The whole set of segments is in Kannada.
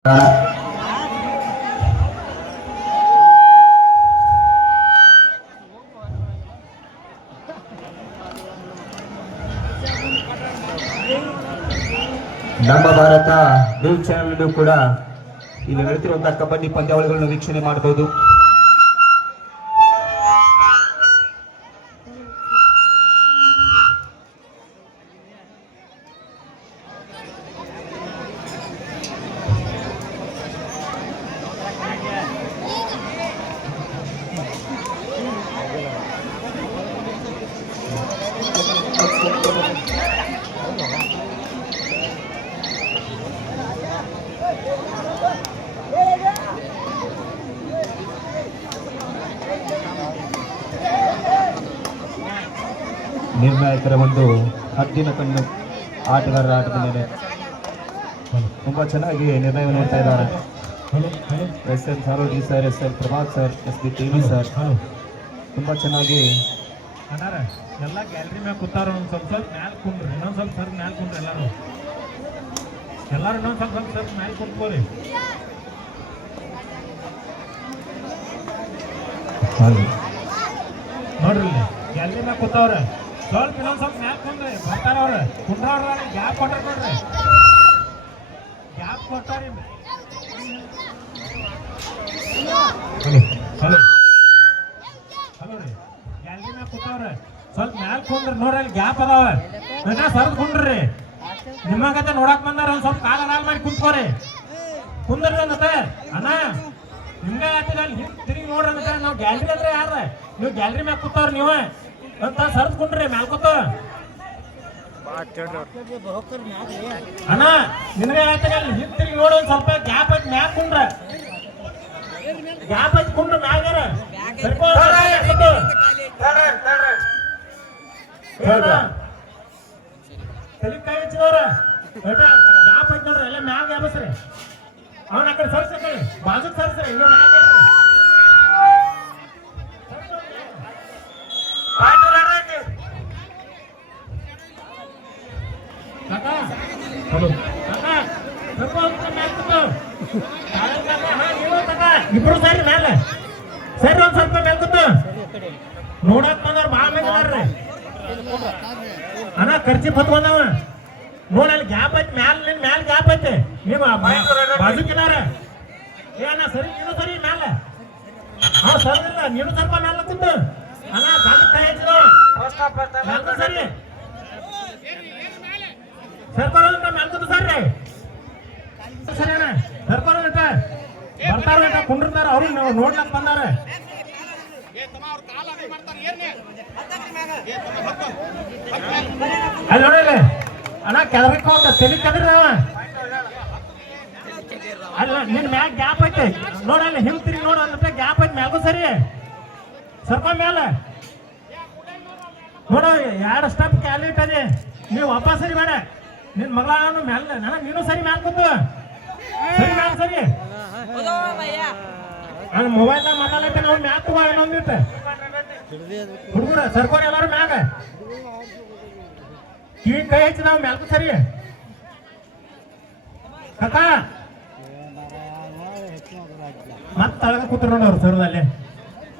ನಮ್ಮ ಭಾರತ ನ್ಯೂಸ್ ಚಾನೆಲ್ ಕೂಡ ಇಲ್ಲಿ ನಡೆಯುತ್ತಿರುವಂತಹ ಕಬಡ್ಡಿ ಪಂದ್ಯಾವಳಿಗಳನ್ನು ವೀಕ್ಷಣೆ ಮಾಡಬಹುದು. ಹದ್ದಿನ ಕಣ್ಣು ಆಟಗಾರರ ಆಟದ ಮೇಲೆ. ತುಂಬಾ ಚೆನ್ನಾಗಿ ನಿರ್ಣಯ ನೋಡ್ತಾ ಇದ್ದಾರೆ. S N Saroji sir, S N Prabhat sir, S B T V sir. ತುಂಬ ಚೆನ್ನಾಗಿ ಎಲ್ಲ ಗ್ಯಾಲರಿ ಮ್ಯಾಗ ಕೂತಾರ ಒಂದು ಸ್ವಲ್ಪ ಸ್ವಲ್ಪ ಮ್ಯಾಲ್ ಕುಂಡ್ರಿ ಇನ್ನೊಂದು ಸ್ವಲ್ಪ ಸರ್ ಮ್ಯಾಲ್ ಕುಂಡ್ರಿ ಎಲ್ಲರೂ. ಎಲ್ಲರೂ ಇನ್ನೊಂದು ಸ್ವಲ್ಪ ಸ್ವಲ್ಪ ಸರ್ ಮ್ಯಾಲ್ ಕುಂತ್ಕೋರಿ ನೋಡ್ರಿ ಗ್ಯಾಲರಿ ಮ್ಯಾಗ ಕೂತಾವ್ರ. ಸ್ವಲ್ಪ ಇನ್ನೊಂದ್ ಸ್ವಲ್ಪ ಮ್ಯಾಪ್ ಕುಂದ್ರಿ ಬರ್ತಾರ ಅವ್ರ. ಕುಂಡ್ರವ್ರ ಗ್ಯಾಪ್ ಕೊಟ್ಟರೆ ನೋಡ್ರಿ ಗ್ಯಾಪ್ ಕೊಟ್ಟಾರಿ ಹಲೋ ಹಲೋ. ರೀ. ಗ್ಯಾಲರಿ ಸ್ವಲ್ಪ ಮ್ಯಾಲ್ ಕುಂದ್ರಿ ನೋಡ್ರಿ, ಅಲ್ಲಿ ಗ್ಯಾಪ್ ಅದಾವ. ನಾ ಸರ್ದ್ ಕುಂಡ್ರಿ. ನಿಮಗೆ ನೋಡಕ್ ಬಂದಾರ. ಒಂದ್ ಸ್ವಲ್ಪ ಕಾಲ ನಾಲ್ ಮಾಡಿ ಕುಂತ್ಕೋರಿ. ಕುಂದ್ರಿ ಸರ್ ಅಣ್ಣ, ನಿಮ್ಗೆ ಅಲ್ಲಿ ಹಿಂದ್ ತಿರುಗಿ ನೋಡ್ರಿ ಅಂತ ನಾವು ಗ್ಯಾಲರಿ ಅಂದ್ರೆ ಯಾರ ನೀವು ಗ್ಯಾಲರಿ ಮ್ಯಾಗ ಕೂತಾವ್ರ ನೀವು. ಅಂತ ಸರ್ದ್ ಕುಂಡ್ರಿ ಮ್ಯಾಲ್ ಕೂತ. ಅಣ್ಣ ನಿನಗೆ ಹಿಂದ್ ತಿರುಗಿ ನೋಡು ಒಂದ್ ಸ್ವಲ್ಪ ಗ್ಯಾಪ್ ಐತಿ ಮ್ಯಾಗ ಕುಂಡ್ರ. ಗ್ಯಾಪ್ ಐತಿ ಕುಂಡ್ರ ಮ್ಯಾಗಾರ ತಲೆ ಕೈ ಹಚ್ಚಿದವ್ರ? ಗ್ಯಾಪ್ ಐತಿ ನೋಡ್ರಿ ಎಲ್ಲ ಮ್ಯಾಗ ಗ್ಯಾಪಸ್ರಿ ಅವನ ಆ ಕಡೆ ಸರ್ಸ್ರಿ ಬಾಜು ಸರ್ಸ್ರಿ ಇನ್ನು ಮ್ಯಾಗ ಖರ್ಚಿ ಹೊತ್ಕೊಂಡವ ನೋಡ ಅಲ್ಲಿ ಗ್ಯಾಪ್ ಐತಿ ಮ್ಯಾಲ ನಿನ್ ಮ್ಯಾಲ ಗ್ಯಾಪ್ ಐತಿ. ನಿಮ್ಮ ಬಾಜುಕಿನಾರ ಏನ ಏ ಅಣ್ಣ ಸರಿ ನೀನು ಸರಿ ಮ್ಯಾಲ. ಹಾ ಸರಿಲ್ಲ ನೀನು ಸ್ವಲ್ಪ ಮ್ಯಾಲ ಕುಂತ. ಅಣ್ಣ ಗಂಡ ಕೈ ಹಚ್ಚಿದ ಮ್ಯಾಲ ಸರಿ. ಸರ್ಕೋರೋದಂತ ಮ್ಯಾಲ ಕುಂತ ಸರ್ರಿ ಸರಿ ಅಣ್ಣ. ಬರ್ತಾರ ಕುಂಡಿರ್ತಾರ ಅವ್ರು ನೋಡ್ಲಕ್ ಬಂದಾರ. ಅಲ್ಲಿ ನೋಡಲ್ಲ ಅಣ್ಣ ಕೆಳಗೆ ಹೋಗ, ತಲೆ ಕದ್ರಿ ಅಲ್ಲ, ನಿನ್ ಮ್ಯಾಗ ಗ್ಯಾಪ್ ಐತೆ. ನೋಡಲ್ಲ ಹಿಂಗ್ ತಿರುಗಿ ನೋಡು, ಅಂದ್ರೆ ಗ್ಯಾಪ್ ಐತೆ. ಮ್ಯಾಗೂ ಸರಿ. ಸರ್ಕೊಂಡ್ ಮ್ಯಾಲ. ನೋಡೋ, ಎರಡು ಸ್ಟೆಪ್ ಕ್ಯಾಲಿ ಇಟ್ಟದೆ. ನೀವು ವಾಪಸ್ ಸರಿ ಬೇಡ. ನಿನ್ ಮಗಳ ಮ್ಯಾಲ ನನ್ನ ನೀನು ಸರಿ ಮ್ಯಾಲ ಕೂತು. ಸರಿ ಮ್ಯಾಲ, ಸರಿ. ನನ್ನ ಮೊಬೈಲ್ ಮಾತಾಡಕ್ಕೆ ನಾವು ಮ್ಯಾಕ್ ತಗೋ ಇನ್ನೊಂದಿಟ್ಟು ಹುಡುಗರು, ಸರ್ಕೋರಿ ಎಲ್ಲಾರು ಮ್ಯಾಗ. ಕಿವಿ ಕೈ ಹಚ್ಚಿ ನಾವು ಮ್ಯಾಲ್ಕು ಸರಿ? ಕಕ್ಕ ಮತ್ತ ತಳಗ ಕೂತ್ರ ನೋಡಿ ಅವ್ರು ಸರ್ದಲ್ಲಿ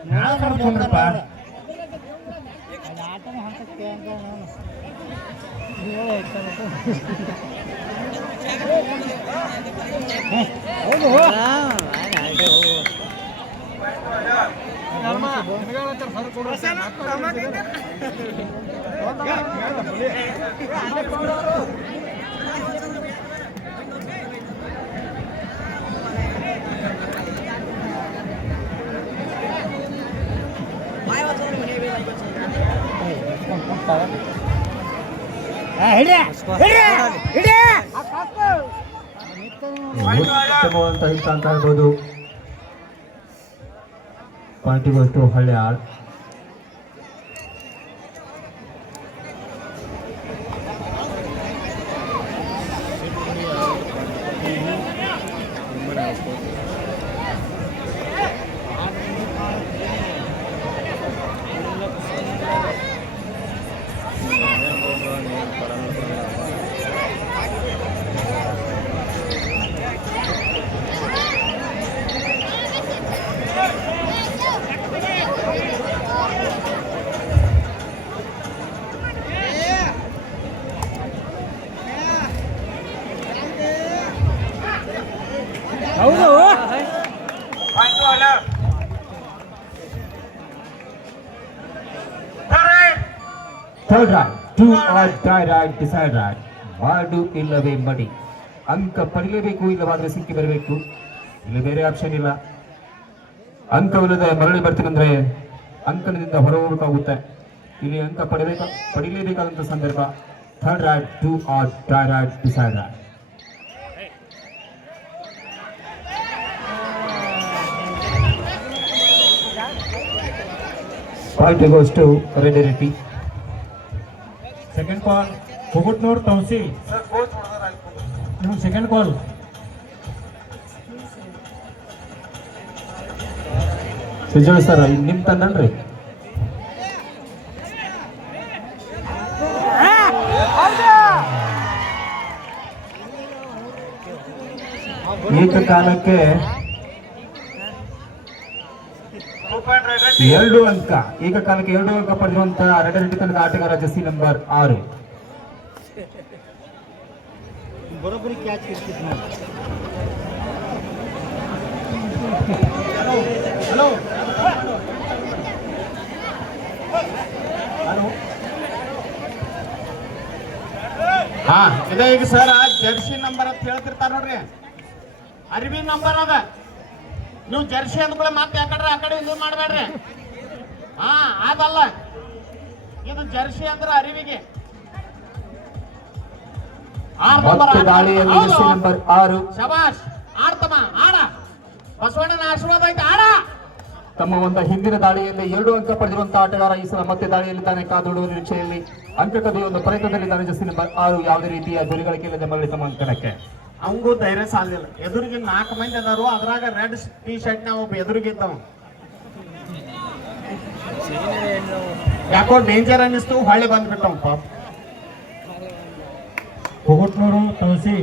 ಮ್ಯಾಲ ಕರ್ಕೊಂಡ್ರಪ್ಪ ಉತ್ತಮವಾದಂತ ಹಿತ ಅಂತ ಹೇಳ್ಬೋದು ಪಾರ್ಟಿಗೋಷ್ಟು ಹಳ್ಳಿ ಆಳ್ third raid to or die raid decide raid ಮಾಡು ಇಲ್ಲವೇ ಮಡಿ. ಅಂಕ ಪಡೆಯಲೇಬೇಕು ಇಲ್ಲವಾದ್ರೆ ಸಿಕ್ಕಿ ಬರಬೇಕು. ಇಲ್ಲ ಬೇರೆ ಆಪ್ಷನ್ ಇಲ್ಲ. ಅಂಕವಿಲ್ಲದೆ ಮರಳಿ ಬರ್ತೀನಂದ್ರೆ ಅಂಕನದಿಂದ ಹೊರ ಹೋಗಬೇಕಾಗುತ್ತೆ. ಇಲ್ಲಿ ಅಂಕ ಪಡೆಯಬೇಕು ಪಡೆಯಲೇಬೇಕಾದಂತ ಸಂದರ್ಭ. Third raid to or try raid decide raid point goes to ready Reddy second call ಹುಗುಟ್ನೂರ್ ತೌಸಿ ನಿಮ್ಮ ಸೆಕೆಂಡ್ ಕಾಲ್ ಸುಜೋಳ್ ಸರ್ ಅಲ್ಲಿ ನಿಮ್ ತಂದನ್ರಿ ಏಕಕಾಲಕ್ಕೆ ಎರಡು ಅಂಕ ಈಗ ಕಾಲಕ್ಕೆ ಎರಡು ಅಂಕ ಪಡೆದಿರುವಂತಹ ರಡರಟ್ಟಿ ತಂಡದ ಆಟಗಾರ ಜಸಿ ನಂಬರ್ ಆರು. ಹಾ ಇದ ಈಗ ಸರ್ ಜರ್ಸಿ ನಂಬರ್ ಅಂತ ಹೇಳ್ತಿರ್ತಾರ ನೋಡ್ರಿ. ಅರ್ಬಿ ನಂಬರ್ ಅದ. ನೀವು ಜರ್ಸಿ ಅಂದ್ಕೊಳ್ಳಿ ಮತ್ತೆ ಯಾಕಡ್ರೆ ಆ ಕಡೆ ಇದು ಮಾಡಬೇಡ್ರಿ. ಹಾ ಅದಲ್ಲ ಇದು ಜರ್ಸಿ ಅಂದ್ರೆ ಅರಿವಿಗೆ. ಆರ್ ನಂಬರ್ ಆರು ಶಬಾಷ್ ಆಡ್ತಮ್ಮ ಆಡ. ಬಸವಣ್ಣನ ಆಶೀರ್ವಾದ ಐತೆ ಆಡ. ತಮ್ಮ ಒಂದು ಹಿಂದಿನ ದಾಳಿಯಲ್ಲಿ ಎರಡು ಅಂಕ ಪಡೆದಿರುವಂತಹ ಆಟಗಾರ ಈ ಸಲ ಮತ್ತೆ ದಾಳಿಯಲ್ಲಿ ತಾನೇ ಕಾದುಡುವ ನಿರೀಕ್ಷೆಯಲ್ಲಿ. ಅಂಕ ಕದಿಯ ಒಂದು ಪ್ರಯತ್ನದಲ್ಲಿ ತಾನೇ ಜಸ್ಸಿ ನಂಬರ್ ಆರು ಯಾವುದೇ ರೀತಿಯ ಗುರಿಗಳಿಕೆ ಇಲ್ಲದೆ ಮರಳಿ ತಮ್ಮ ಅಂಕಣಕ್ಕೆ. ಅವಂಗೂ ಧೈರ್ಯ ಸಾಲಿಲ್ಲ ಎದುರಿಗೆ ನಾಲ್ಕು ಮಂದಿ ಅದಾರು ಅದ್ರಾಗ ರೆಡ್ ಟೀ ಶರ್ಟ್ನ ಒಬ್ಬ ಎದುರಿಗಿದ್ದವ ಯಾಕೋ ಡೇಂಜರ್ ಅನ್ನಿಸ್ತು ಹೊಳ್ಳಿ ಬಂದ್ಬಿಟ್ಟವ್ ಪಾಪ ಹುಗುಟ್ನೂರು ತೌಸಿ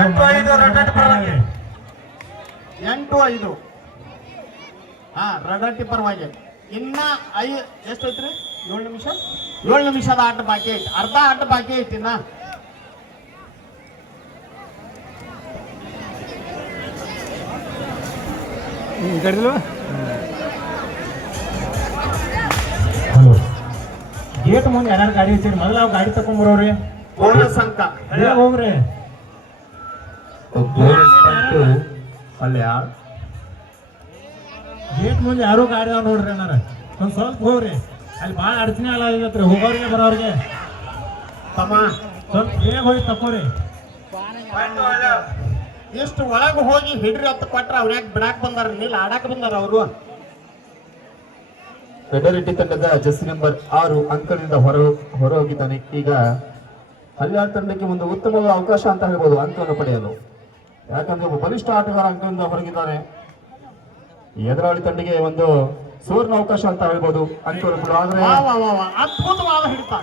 ಎಂಟು ಐದು ರೆಡ್ ಪರವಾಗಿ ಎಂಟು ಐದು. ಹಾ ರಡಟ್ಟಿ ಪರವಾಗಿ ಇನ್ನ ಐ ಎಷ್ಟೈತ್ರಿ? ಏಳು ನಿಮಿಷ? ಏಳು ನಿಮಿಷದ ಆಟ ಬಾಕಿ ಐತಿ. ಅರ್ಧ ಆಟ ಬಾಕಿ ಐತಿ ಇನ್ನ. ಹಲೋ. ಗೇಟ್ ಮುಂದೆ ಯಾರು ಗಾಡಿ ಹಚ್ಚಿರಿ? ಮೊದಲ ಅವ್ ಗಾಡಿ ತಕೊಂಡ್ಬರೋರಿ ಬೋನಸ್ ಬೇಗ ಹೋಗ್ರಿ. ಬೋನಸ್ ಅಂಟು ಅಲ್ಲೇ ಗೇಟ್ ಮುಂದೆ ಯಾರು ಗಾಡಿ ಅದಾವ ನೋಡ್ರಿ ಅಣ್ಣಾರ. ಒಂದ್ ಸ್ವಲ್ಪ ಹೋಗ್ರಿ. ಅಲ್ಲಿ ಭಾಳ ಅಡಚಣೆ ಅಲ್ಲ ಆಗತ್ರಿ ಹೋಗೋರಿಗೆ ಬರೋರಿಗೆ. ತಮ್ಮ. ಸ್ವಲ್ಪ ಬೇಗ ಹೋಗಿ ತಕೋರಿ ಇಷ್ಟು ಒಳಗೆ ಹೋಗಿ ಹಿಡ್ರಿ ಅಂತ ಕೊಟ್ರ ಅವ್ರ ಯಾಕೆ ಬಿಡಾಕ್ ಬಂದಾರ? ನಿಲ್ ಆಡಾಕ್ ಬಂದಾರ ಅವರು? ಫೆಡರಿಟಿ ತಂಡದ ಜಸ್ಟ್ ನಂಬರ್ ಆರು ಅಂಕದಿಂದ ಹೊರ ಹೊರ ಹೋಗಿದ್ದಾನೆ ಈಗ ಹಲ್ಯಾಳ್ ತಂಡಕ್ಕೆ ಒಂದು ಉತ್ತಮವಾದ ಅವಕಾಶ ಅಂತ ಹೇಳ್ಬೋದು ಅಂಕವನ್ನು ಪಡೆಯಲು. ಯಾಕಂದ್ರೆ ಒಬ್ಬ ಬಲಿಷ್ಠ ಆಟಗಾರ ಅಂಕದಿಂದ ಹೊರಗಿದ್ದಾನೆ. ಎದುರಾಳಿ ತಂಡಿಗೆ ಒಂದು ಸುವರ್ಣ ಅವಕಾಶ ಅಂತ ಹೇಳ್ಬೋದು ಅಂಕವನ್ನು ಆದ್ರೆ ಅದ್ಭುತವಾದ ಹಿಡಿತ.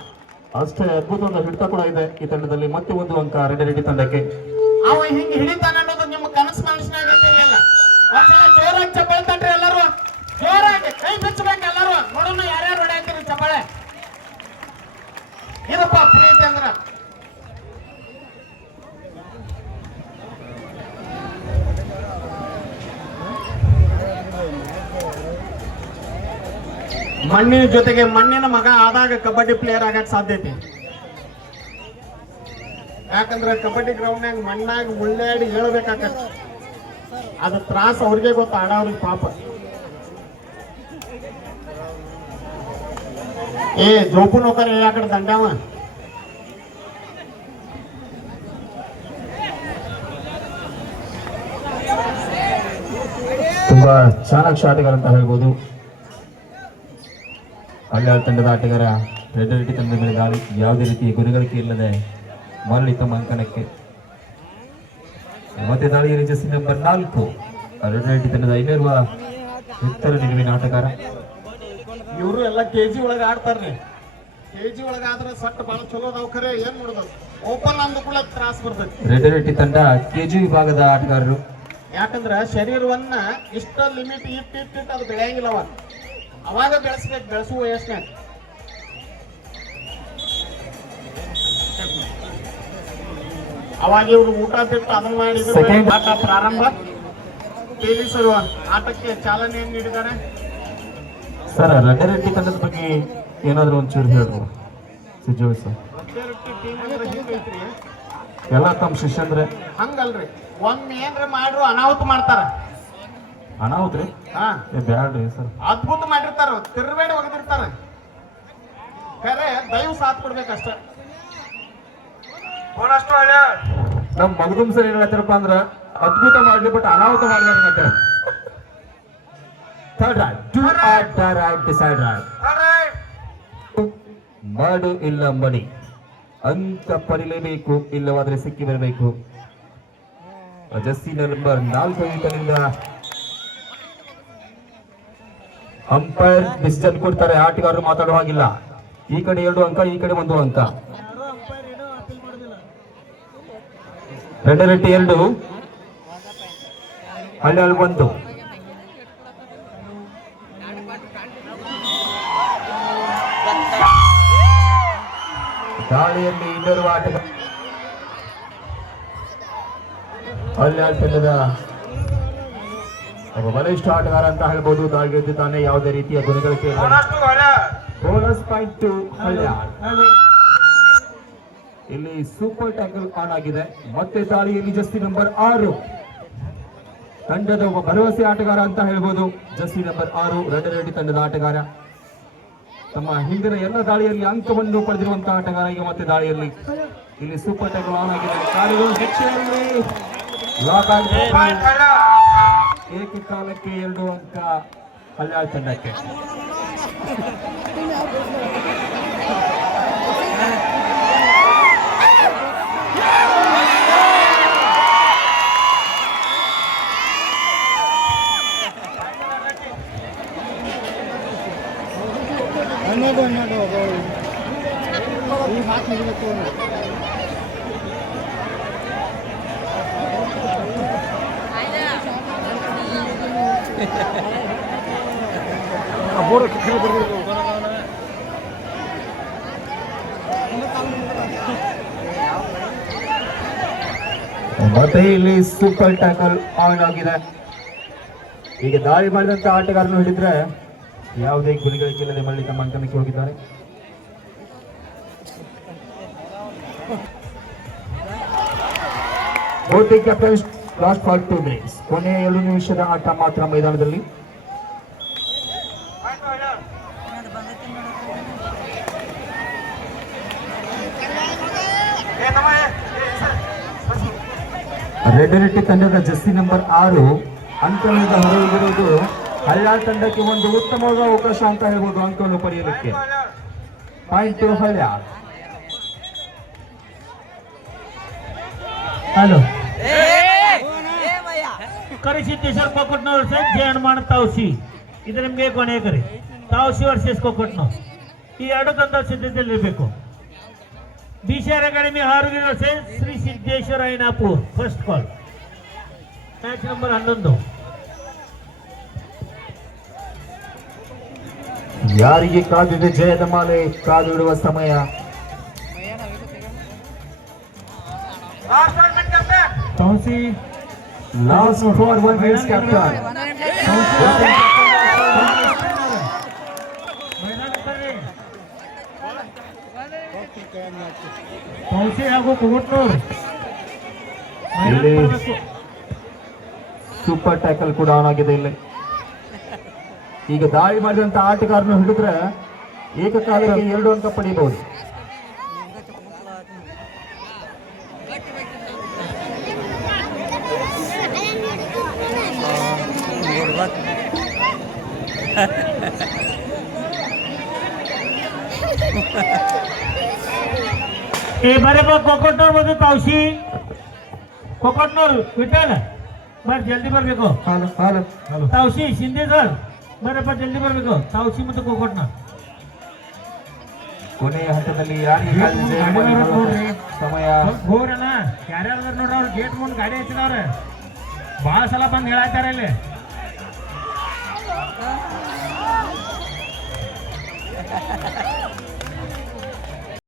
ಅಷ್ಟೇ ಅದ್ಭುತವಾದ ಹಿಡಿತ ಕೂಡ ಇದೆ ಈ ತಂಡದಲ್ಲಿ. ಮತ್ತೆ ಒಂದು ಅಂಕ ರೆಡಿ ರೆಡಿ ತಂಡಕ್ಕೆ. ಅವ ಹಿಂಗ್ ಹಿಡಿತಾನ ಅನ್ನೋದು ನಿಮ್ಮ ಕನಸು ಮನಸ್ಸಿನಾಗ ಇರ್ಲಿಲ್ಲ ಒಂದ್ಸಲ ಜೋರಾಗಿ ಚಪ್ಪಾಳೆ ತಟ್ರಿ ಎಲ್ಲರೂ. ಜೋರಾಗಿ ಕೈ ಬಿಚ್ಚಬೇಕು ಎಲ್ಲರೂ. ನೋಡೋಣ ಯಾರ್ಯಾರು ಹೊಡೆಯಂತೀರಿ ಚಪ್ಪಾಳೆ? ಇದಪ್ಪ ಪ್ರೀತಿ ಅಂದ್ರ. ಮಣ್ಣಿನ ಜೊತೆಗೆ ಮಣ್ಣಿನ ಮಗ ಆದಾಗ ಕಬಡ್ಡಿ ಪ್ಲೇಯರ್ ಆಗಕ್ ಸಾಧ್ಯತೆ ಯಾಕಂದ್ರೆ ಕಬಡ್ಡಿ ಗ್ರೌಂಡ್ನಾಗ ಮಣ್ಣಾಗ ಮುಳ್ಳಾಡಿ ಹೇಳ್ಬೇಕಾಗತ್ತೆ. ಅದು ತ್ರಾಸ ಅವ್ರಿಗೆ ಗೊತ್ತ ಆಡೋರಿಗೆ ಪಾಪ. ಏ, ಜೋಪು ನೋಕರ್ ಯಾಕಡೆ ಕಡೆ ದಂಡವ? ತುಂಬಾ ಆಟಗಾರ ಅಂತ ಹೇಳ್ಬೋದು. ಹಲ್ಯಾಳ್ ತಂಡದ ಆಟಗಾರ, ರೆಡ್ ತಂಡದ ಮೇಲೆ ಯಾವುದೇ ರೀತಿ ಗುರಿಗಳಿಕೆ ಇಲ್ಲದೆ ಮರಳಿ ತಮ್ಮ ಅಂಕಣಕ್ಕೆ. ಮತ್ತೆ ದಾಳಿಯಲ್ಲಿ ಜೆಸ್ಸಿ ನಂಬರ್ ನಾಲ್ಕು. ರೆಡ್ ರೆಡ್ಡಿ ತಂಡದ ಐನೇರುವ ಉತ್ತರ ನಿಲುವಿನ ಆಟಗಾರ. ಇವರು ಎಲ್ಲ ಕೆಜಿ ಒಳಗ ಆಡ್ತಾರ್ರಿ ಕೆಜಿ ಒಳಗೆ ಆದ್ರೆ ಸಟ್ ಬಹಳ ಚಲೋ ಅದಾವ ಖರೆ ಏನ್ ಮಾಡೋದು? ಓಪನ್ ಅಂದ ಕೂಡ ತ್ರಾಸ ಬರ್ತೈತಿ. ರೆಡ್ ರೆಡ್ಡಿ ತಂಡ ಕೆಜಿ ವಿಭಾಗದ ಆಟಗಾರರು. ಯಾಕಂದ್ರೆ ಶರೀರವನ್ನ ಇಷ್ಟ ಲಿಮಿಟ್ ಇಟ್ಟು ಇಟ್ಟಿಟ್ಟು ಅದು ಬೆಳೆಯಂಗಿಲ್ಲ ಅವ. ಅವಾಗ ಬೆಳೆಸ್ಬೇಕು ಬೆಳೆಸುವ ವಯಸ್ಸಿನಾಗ ಅವಾಗ ಇವರು ಊಟ ತಿಟ್ಟು ಅದನ್ನ ಮಾಡಿದ್ರು. ಆಟ ಪ್ರಾರಂಭ. ಪೊಲೀಸರು ಆಟಕ್ಕೆ ಚಾಲನೆ ನೀಡಿದ್ದಾರೆ. ಸರ್ ರೆಡ್ಡಿ ತಂಡದ ಬಗ್ಗೆ ಏನಾದರೂ ಒಂಚೂರು ಹೇಳ್ಬೋದು ಸಿಜೋಯ್ ಸರ್. ಟೀಮ್ ಅಂದ್ರೆ ಹಿಂಗೈತ್ರಿ ಎಲ್ಲ ತಮ್ಮ ಶಿಷ್ಯಂದ್ರೆ? ಹಂಗಲ್ರಿ. ಒಮ್ಮೆ ಏನ್ರ ಮಾಡ್ರು ಅನಾಹುತ ಮಾಡ್ತಾರ. ಅನಾಹುತ ರೀ? ಹಾ. ಏ ಬ್ಯಾಡ್ರಿ ಸರ್. ಅದ್ಭುತ ಮಾಡಿರ್ತಾರ. ತಿರ್ಬೇಡ ಒಗೆದಿರ್ತಾರ. ಖರೆ ದಯವು ಸಾಥ್ ಕೊಡ್ಬೇಕಷ್ಟ. ನಮ್ಮ ಮಗದುಮ್ ಸರ್ ಏನ್ ಹೇಳ್ತಾರಪ್ಪ ಅಂದ್ರ ಅದ್ಭುತ ಮಾಡ್ಲಿ ಬಟ್ ಅನಾಹುತ ಮಾಡ್ಲಿ third right to at the right decide right ಮಾಡು ಇಲ್ಲ ಮಡಿ ಅಂತ ಪಡಿಲೇಬೇಕು ಇಲ್ಲವಾದ್ರೆ ಸಿಕ್ಕಿ ಬರಬೇಕು. ಜಸ್ಸಿ ನಂಬರ್ ನಾಲ್ಕು ಈತನಿಂದ ಅಂಪೈರ್ ಡಿಸಿಷನ್ ಕೊಡ್ತಾರೆ. ಆಟಗಾರರು ಮಾತಾಡುವಾಗಿಲ್ಲ ಈ ಕಡೆ ಎರಡು ಅಂಕ ಈ ಕಡೆ ಒಂದು ಅಂಕ. ರೆಡ್ಡಿ ಎರಡು. ಹಳ್ಳಿ ಬಂತು. ದಾಳಿಯಲ್ಲಿ ಇನ್ನೋರ್ವ ಆಟಗಾರ ಹಳ್ಳಿ ತಂಡದ ಒಬ್ಬ ಬಲಿಷ್ಠ ಆಟಗಾರ ಅಂತ ಹೇಳ್ಬೋದು. ದಾಳಿ ಗೆದ್ದಿದ್ದಾನೆ ಯಾವುದೇ ರೀತಿಯ ಗುಣಗಳಿಕೆ ಬೋನಸ್ ಪಾಯಿಂಟ್ ಟು ಹಳ್ಳಿ ಇಲ್ಲಿ ಸೂಪರ್ ಟ್ಯಾಕಲ್ ಆನ್ ಆಗಿದೆ. ಮತ್ತೆ ದಾಳಿಯಲ್ಲಿ ಜಸ್ತಿ ನಂಬರ್ ಆರು. ತಂಡದ ಒಬ್ಬ ಭರವಸೆ ಆಟಗಾರ ಅಂತ ಹೇಳ್ಬೋದು. ಜಸ್ತಿ ನಂಬರ್ ಆರು ರೆಡ್ ರೆಡ್ಡಿ ತಂಡದ ಆಟಗಾರ. ತಮ್ಮ ಹಿಂದಿನ ಎಲ್ಲ ದಾಳಿಯಲ್ಲಿ ಅಂಕವನ್ನು ಪಡೆದಿರುವಂತಹ ಆಟಗಾರ ಈಗ ಮತ್ತೆ ದಾಳಿಯಲ್ಲಿ. ಇಲ್ಲಿ ಸೂಪರ್ ಟ್ಯಾಕಲ್ ಆನ್ ಆಗಿದೆ. ಏಕಕಾಲಕ್ಕೆ ಎರಡು ಅಂಕ ಹಲ್ಯಾಳ್ ತಂಡಕ್ಕೆ? ಹನ್ನೆರಡು ಹನ್ನೆರಡು ಈ ಮಾತು ಮುಗಿಬೇಕು ಮತ್ತೆ ಇಲ್ಲಿ ಸೂಪರ್ ಟ್ಯಾಕಲ್ ಆನ್ ಆಗಿದೆ ಈಗ ದಾಳಿ ಮಾಡಿದಂತ ಆಟಗಾರನು ಹಿಡಿದ್ರೆ ಯಾವುದೇ ಗುರಿಗಳಿಲ್ಲದೆ ಮರಳಿ ತಮ್ಮ ಅಂಕಣಕ್ಕೆ ಹೋಗಿದ್ದಾರೆ. ಲಾಸ್ಟ್ ಫಾರ್ ಟೂ ಮಿನಿಟ್ಸ್ ಕೊನೆಯ ಏಳು ನಿಮಿಷದ ಆಟ ಮಾತ್ರ ಮೈದಾನದಲ್ಲಿ. ರೆಡ್ ರೆಡ್ಡಿ ತಂಡದ ಜರ್ಸಿ ನಂಬರ್ ಆರು ಅಂಕಣದ ಹೊರಗಿರುವುದು ಹಳ್ಯಾಳ್ ತಂಡಕ್ಕೆ ಒಂದು ಉತ್ತಮವಾದ ಅವಕಾಶ ಅಂತ ಹೇಳ್ಬೋದು ಅಂಕವನ್ನು ಪಡೆಯಲಿಕ್ಕೆ. Point to hello hello Karisiddeshwara ಕೊಕ್ಕಟ್ನವ್ರ sir ಜೆ ಹನುಮಾನ ತಾವಸಿ. ಇದು ನಿಮಗೆ ಕೊನೆಯ ಕರಿ ತಾವಸಿ ವರ್ಸಸ್ ಕೊಕ್ಕಟ್ನವ್ ಈ ಎರಡು ತಂದ ಸಿದ್ಧತೆಯಲ್ಲಿರಬೇಕು. ಬಿ ಸಿ ಆರ್ ಅಕಾಡೆಮಿ ಆರೋಗ್ಯ Shri Siddeshwara Ainapur. First call match number ಹನ್ನೊಂದು. ಯಾರಿಗೆ ಕಾದಿದೆ ಜಯದ ಮಾಲೆ ಕಾದು ಇಡುವ ಸಮಯ ತಾವಸಿ last for one race captain ತಾವಸಿ ಹಾಗೂ ಕೊಕ್ಕಟ್ನವ್ರು ಇಲ್ಲಿ ಸೂಪರ್ ಟ್ಯಾಕಲ್ ಕೂಡ ಆನ್ ಆಗಿದೆ ಇಲ್ಲಿ ಈಗ ದಾಳಿ ಮಾಡಿದಂತ ಆಟಗಾರನ ಹಿಡಿದ್ರೆ ಏಕಕಾಲಕ್ಕೆ ಎರಡು ಅಂಕ ಪಡೆಯಬಹುದು ಏ ಬರಪ್ಪ ಕೊಕ್ಕಟ್ನವ್ರು ಬಂದು ತಾವಸಿ. ಕೊಕ್ಕಟ್ನವ್ರು ವಿಠಲ್ ಬರ್ರಿ ಜಲ್ದಿ ಬರ್ಬೇಕು. ಹಾಲು ಹಾಲು. ಹಾಲು ತಾವಸಿ ಶಿಂದೆ ಸರ್. ಬರಪ್ಪ ಜಲ್ದಿ ಬರ್ಬೇಕು? ತಾವು ಮತ್ತು ಕೊಕ್ಕಟ್ನ ಕೊನೆಯ ಹಂತದಲ್ಲಿ ಯಾರಿಗೆ. ಸಮಯ. ಹೋರಣ್ಣ ಯಾರ್ಯಾರು ನೋಡ್ರಿ ಅವ್ರು? ಗೇಟ್ ಮುಂದೆ ಗಾಡಿ ಹಚ್ಚಿದವ್ರೆ. ಭಾಳ ಸಲ ಬಂದು ಹೇಳಾತಾರೆ ಇಲ್ಲಿ.